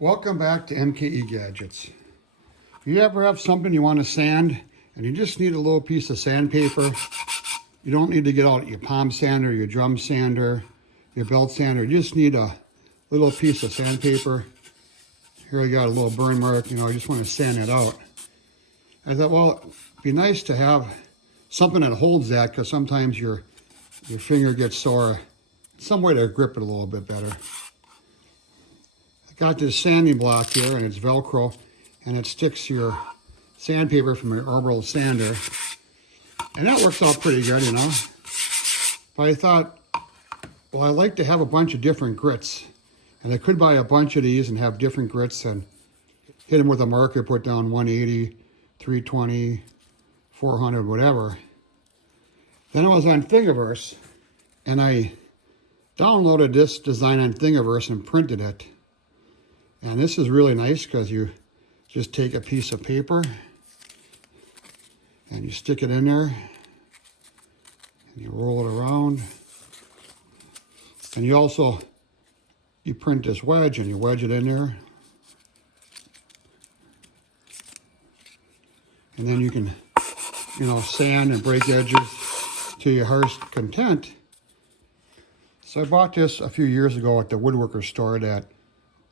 Welcome back to MKE Gadgets. You ever have something you want to sand and you just need a little piece of sandpaper? You don't need to get out your palm sander, your drum sander, your belt sander. You just need a little piece of sandpaper. Here I got a little burn mark, I just want to sand it out. I thought, well, it'd be nice to have something that holds that, because sometimes your finger gets sore. Some way to grip it a little bit better. Got this sanding block here, and it's Velcro, and it sticks your sandpaper from your orbital sander, and that works out pretty good, But I thought, well, I like to have a bunch of different grits, and I could buy a bunch of these and have different grits and hit them with a marker, put down 180, 320, 400, whatever. Then I was on Thingiverse, and I downloaded this design on Thingiverse and printed it. And this is really nice because you just take a piece of paper and you stick it in there and you roll it around. And you print this wedge and you wedge it in there. And then you can, sand and break edges to your heart's content. So I bought this a few years ago at the woodworker store.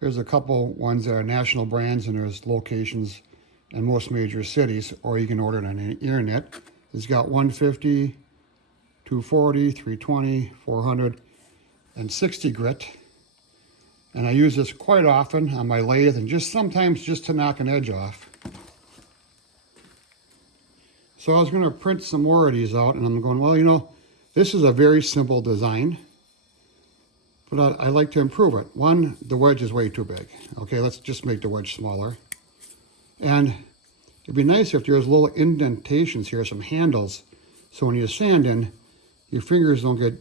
There's a couple ones that are national brands, and there's locations in most major cities, or you can order it on the internet. It's got 150, 240, 320, 400, and 60 grit. And I use this quite often on my lathe, and sometimes just to knock an edge off. So I was going to print some more of these out, and I'm going, well, this is a very simple design, but I like to improve it. One, the wedge is way too big. Okay, let's just make the wedge smaller. And it'd be nice if there's little indentations here, some handles, so when you're sanding, your fingers don't get,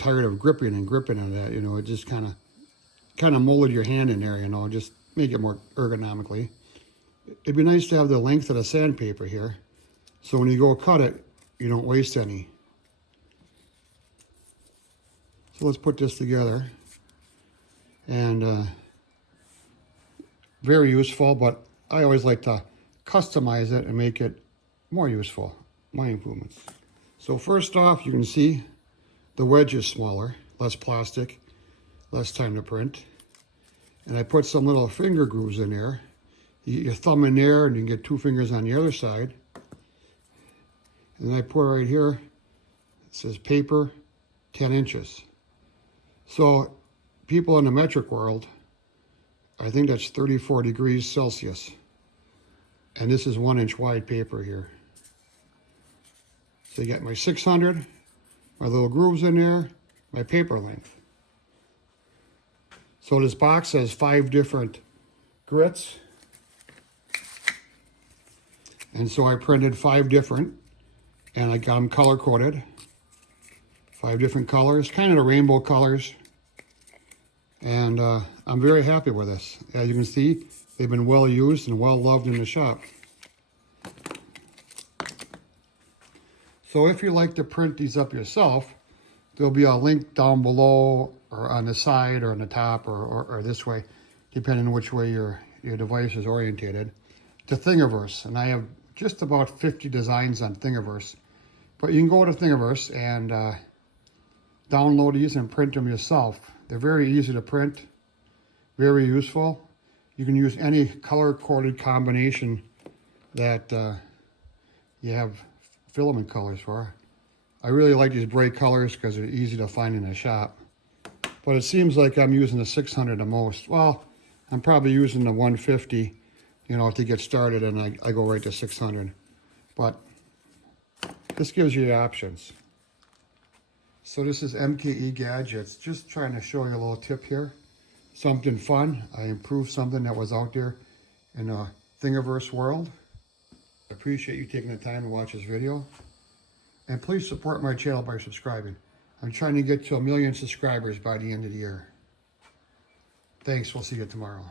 tired of gripping on that. It just kind of molded your hand in there, just make it more ergonomically. It'd be nice to have the length of the sandpaper here, so when you go cut it, you don't waste any. So let's put this together. And very useful, but I always like to customize it and make it more useful, my improvements. So first off, you can see the wedge is smaller, less plastic, less time to print. And I put some little finger grooves in there. You get your thumb in there, and you can get two fingers on the other side. And then I put right here, it says paper, 10 inches. So people in the metric world, I think that's 34 degrees Celsius. And this is 1 inch wide paper here. So you got my 600, my little grooves in there, my paper length. So this box has 5 different grits. And so I printed 5 different, and I got them color coded. 5 different colors, kind of the rainbow colors. And I'm very happy with this. As you can see, they've been well used and well loved in the shop. So if you like to print these up yourself, there'll be a link down below, or on the side, or on the top, or this way, depending on which way your device is orientated, to Thingiverse. And I have just about 50 designs on Thingiverse. But you can go to Thingiverse and download these and print them yourself. They're very easy to print, very useful. You can use any color-coded combination that you have filament colors for. I really like these bright colors because they're easy to find in a shop. But it seems like I'm using the 600 the most. Well, I'm probably using the 150, to get started, and I go right to 600. But this gives you the options. So this is MKE Gadgets, just trying to show you a little tip here. Something fun. I improved something that was out there in the Thingiverse world. I appreciate you taking the time to watch this video. And please support my channel by subscribing. I'm trying to get to 1 million subscribers by the end of the year. Thanks, we'll see you tomorrow.